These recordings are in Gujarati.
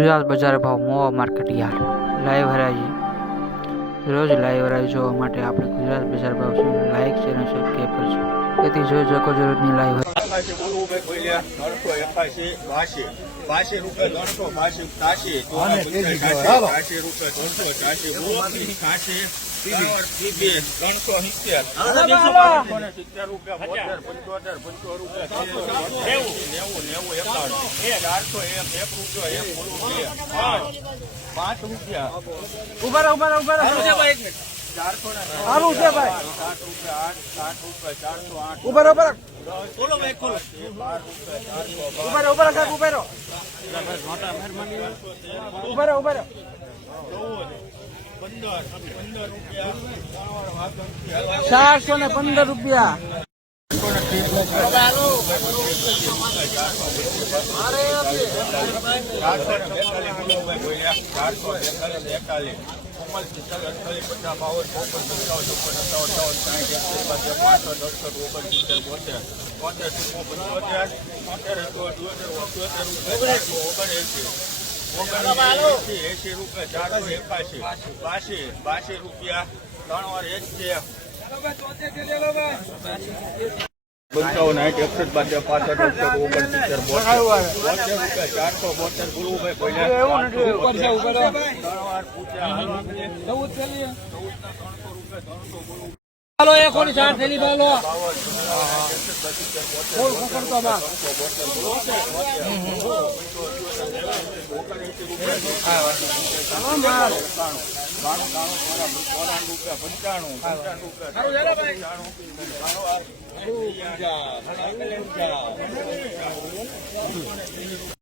ગુજરાત બજાર ભાવ મોવા માર્કેટ યાર્ડ લાઈવ હરાજી. રોજ લાઈવ હરાજી જોવા માટે આપણે ગુજરાત બજાર ભાવ ચેનલ લાઈક ચેનલ સબસ્ક્રાઈબ કરજો. તેથી જોઈ શકો છો રોજની લાઈવ બાશી રૂપિયા ત્રણસો રૂપિયા સિત્તેર સિત્તેર પંચોતેર પંચો રૂપિયા નેવું નેવું નેવું એકાણું ચારસો એક એક રૂપિયો એક પાંચ રૂપિયા ઊભા રહો, ઊભા ઊભા. ચારસો સારું છે ભાઈ સાત રૂપિયા આઠ સાત રૂપિયા ચારસો આઠ ઊભા ઊભા ખોલો ભાઈ ખોલો બાર રૂપિયા ચારસો ઊભા ઊભા રહો, ઊભા રહો. ઊભા રહો, ઊભા રહો. ચારસો ને પંદર રૂપિયા. અઠ્યોતેર ઓગણએંસી એસી રૂપિયા ચારસો એકાશી બાસી બાસી રૂપિયા ત્રણ વાર એસી પંચાવન સાઠ એકસઠ બાસઠ પાસઠ ઓગણસિત્તેર બોતેર રૂપિયા ચારસો બોતેર ગુરુભાઈ છે, છે. ત્રણ વાર પૂછ્યા. હાલો, એક ઓલી ચાર થેલી બાલો રૂપિયા પંચાણું પંચાણું પંચાણું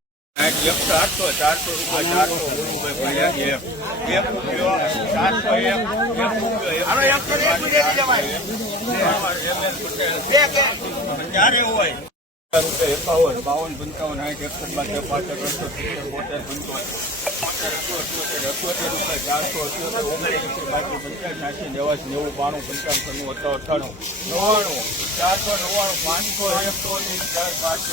એકસો આઠસો ચારસો રૂપિયા ચારસો રૂપિયા એક એક રૂપિયો સાતસો એક એક રૂપિયો ક્યારે હોય બાવન પંચાવન સાઠ એકસઠ ચારસો અઠ્યોતેર બાકી પંચાવન છ્યાસી નેવાસી નેવું બાણું પંચાવન છન્નું અઠાવન અઠાણું ચારસો નવ્વાણું પાંચસો એક ચાર પાંચ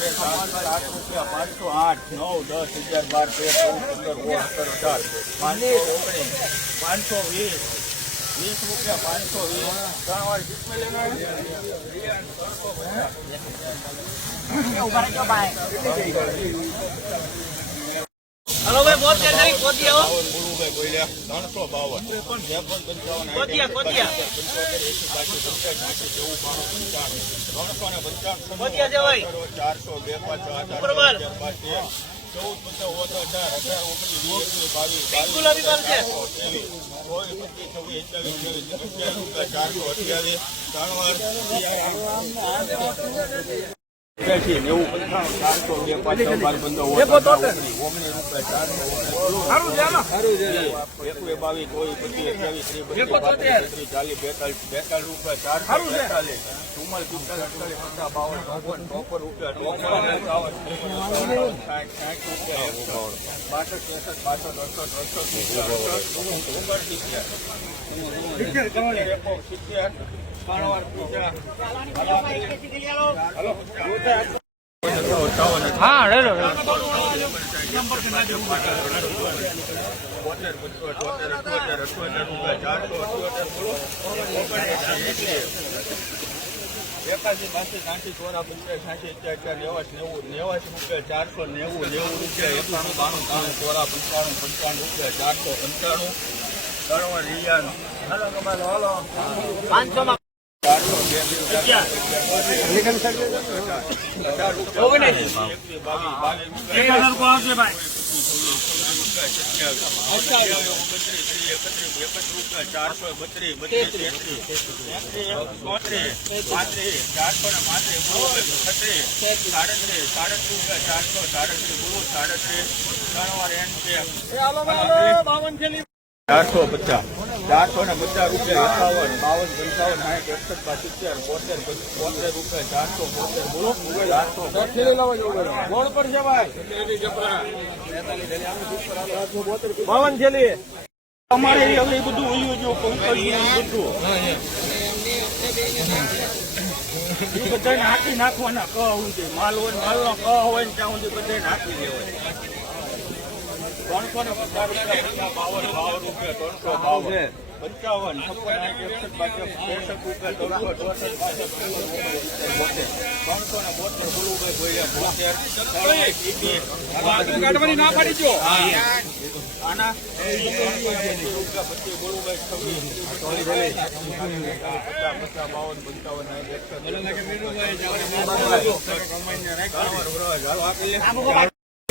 સાત રૂપિયા પાંચસો આઠ નવ દસ અગિયાર બાર તેર ચૌદ પંદર સોળ સત્તર અઢાર પાંચસો ઓગણીસ પાંચસો વીસ. વીસ રૂપિયા પાંચસો હાલો, ભાઈ, બોતેર થેલી, પોતી આવો. ત્રણસો બાવન પંચાવન કોતિયા, કોતિયા. ત્રણસો ને પંચાણું કોતિયા જવાય. ચારસો બે પાંચ ચૌદ પચાસ ઓગણ ચાર હજાર ઓગણીસ બાવીસ ગુલાબી છે. ત્રણ વાર એસી, નેવું પંચાણું ચારસો બે પાંચ બાર ઓગણીસ ઓગણીસ રૂપિયા ચારસો એકવીસ બાવીસ ચોવીસ પચીસ અઠ્યાવીસ ત્રીસ ચાલીસ બેતાલીસ બેતાલીસ રૂપિયા ચારસો બેતાલીસ ચુમ્માલીસ પિસ્તાલીસ અડતાલીસ પચાસ બાવન ચોપન ચોપન રૂપિયા ચોપન સાઠ સાઠ રૂપિયા બાસઠ ત્રેસઠ પાસઠ અડસઠ અડસઠ સિત્તેર સિત્તેર હા રૂપિયા ઓગણએંસી એકાસી બાસી સાઠી ચોરા પંચાસ સાઠી અત્યાર નેવાસી નેવું નેવાસી રૂપિયા ચારસો નેવું નેવું રૂપિયા એકાણું બાણું ત્રણ ચોરા પંચાણું પંચાણું રૂપિયા ચારસો પંચાણું ત્રણ રિયાન પાંચસો માં ચારસો બત્રીસ બત્રીસ ચોત્રીસ પાંત્રીસ ચારસો ચારસો સાડત્રીસ બહુ સાડત્રીસ ત્રણ એન ચારસો પચાસ. ચારસો ને પચાસ રૂપિયા એકાવન બાવન પંચાવન સાઠ એકસઠ પાસિત્તેર બોતેર બોતેર રૂપિયા ચારસો બોતેર બોલો. ચારસો બોર્ડ પર છે ભાઈ. બાવન થેલી અમારે હવે બધું ઉયું જો બધું. બધાને હાકી નાખવાના ક હોય છે. માલ હોય ને માલનો ક હોય ને ત્યાં સુધી બધાને હાકી લેવાય ત્રણસો ને બાવન બાવન રૂપિયા ત્રણસો બાવન પંચાવન છપ્પન એકસઠ બાસઠ ત્રેસઠ રૂપિયા ત્રણસો ચોસઠ ત્રણસો ને બોતેર ગુરુભાઈ ભોયા બોતેર કાઢવાની ના પાડી દો આના ત્રણસો એંસી રૂપિયા છવ્વીસ પચાસ પચાસ બાવન પંચાવન એકસઠ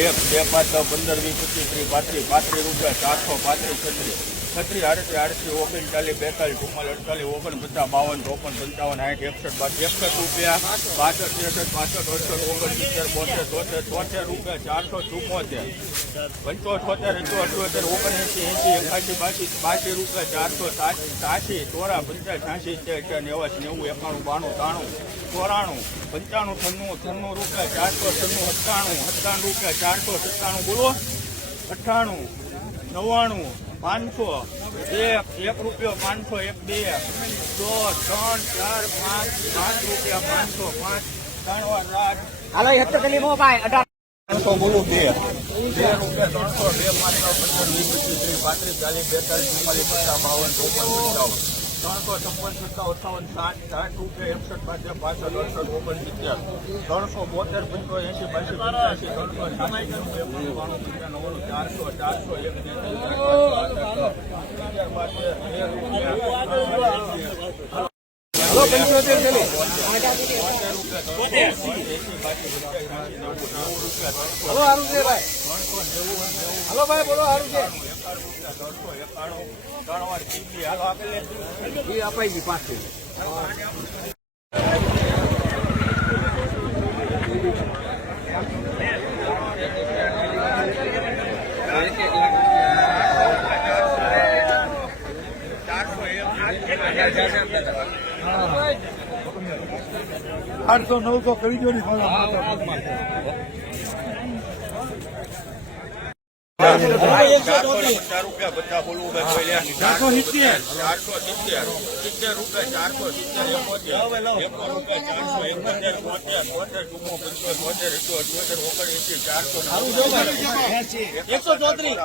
બે પાંચ પંદર વીસ પચીસ ત્રીસ પાંત્રીસ પાંત્રીસ રૂપિયા ચારસો પાંત્રીસ છત્રીસ. છત્રીસ આડત્રીસ આડત્રીસ ઓગણચાલીસ બેતાલીસ, ચુમ્માલીસ, અડતાલીસ ઓગણપચાસ બાવન, ચોપન, પંચાવન સાઠ એકસઠ બાદ એકસઠ રૂપિયા, પાસઠ, ત્રેસઠ, પાસઠ, અડસઠ ઓગણસિત્તેર બોતેર તોતેર તોતેર રૂપિયા, ચારસો ચુમ્મોતેર, પંચોતેર અઠ્યોતેર ઓગણએંસી, એંસી, એકાસી, બાસી બાસી રૂપિયા, ચારસો સાસી, ચોરા પંચાસ છ્યાસી સિત્તેર નેવાસી, નેવું, એકાણું, બાણું, ત્રાણું, ચોરાણું, પંચાણું, છન્નું છન્નું રૂપિયા, ચારસો છન્નું, સત્તાણું સત્તાણું રૂપિયા, ચારસો સત્તાણું, બોલો, અઠ્ઠાણું, નવ્વાણું પાંચસો. એક એક રૂપિયો પાંચસો એક બે. દો ત્રણ ચાર પાંચ પાંચ રૂપિયા પાંચસો પાંચ ત્રણ વાર રાત. હાલો હેક્ટર તલી મો ભાઈ અઢાર. ત્રણસો બોલું બે. બે રૂપિયા ત્રણસો બે પાંચ પંદર વીસ પચીસ ત્રીસ પાંત્રીસ ચાલીસ બેતાલીસ ચુમ્માલીસ પચાસ બાવન ચોપન પંચાવન ત્રણસો છપ્પન સત્તાવન અઠાવન સાઠ સાઠ રૂપિયા એકસઠ બાસઠ પાસઠ અડસઠ ઓગણસિત્તેર ત્રણસો બોતેર પંચો એંસી બાસી પંચ્યાસી ત્રણસો છ્યાસી ચારસો ચારસો એક ચારસો ચારસો હાલો હારું છે ભાઈ હલો ભાઈ બોલો હારું છે અપાઈ ગઈ પાંચ આઠસો નવસો કરી દો ચારસો પચાસ રૂપિયા બધા બોલવું ભાઈ બોલ્યા ચારસો સિત્તેર. ચારસો સિત્તેર. સિત્તેર રૂપિયા ચારસો સિત્તેર એકોતેર એકો રૂપિયા ચારસો એકોતેર બોતેર બોતેર ચુમ્મો પંચો બોતેર એકસો અઠ્યોતેર ઓગણએંસી ચારસો એકસો ચોત્રીસ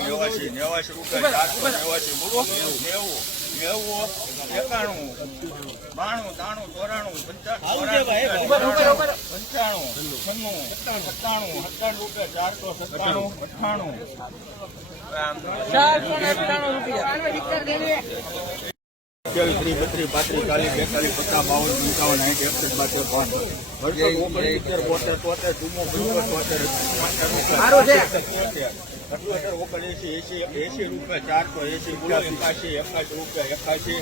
નેવાસી નેવાસી રૂપિયા ચારસો નેવાસી બોલો. નેવું. નેવું એકાણું બાણું ત્રાણું ચોરાણું પંચાણું છન્નું સત્તાણું. સત્તાણું રૂપિયા ચારસો સત્તાણું અઠ્યાવીસ ત્રીસ બત્રીસ પાંત્રીસ ચાલીસ બેતાલીસ પચાસ બાવન પંચાવન સાઠ એકસઠ બાસઠ પાંચ વર્ષો ઓગણસિત્તેર બોતેર તોતેર ચુમ્મો પંચોતેર તોતેર. અઠ્યોતેર ઓગણએંસી એસી એસી રૂપિયા ચારસો એસી એકાશી એકાશી રૂપિયા એકાશી.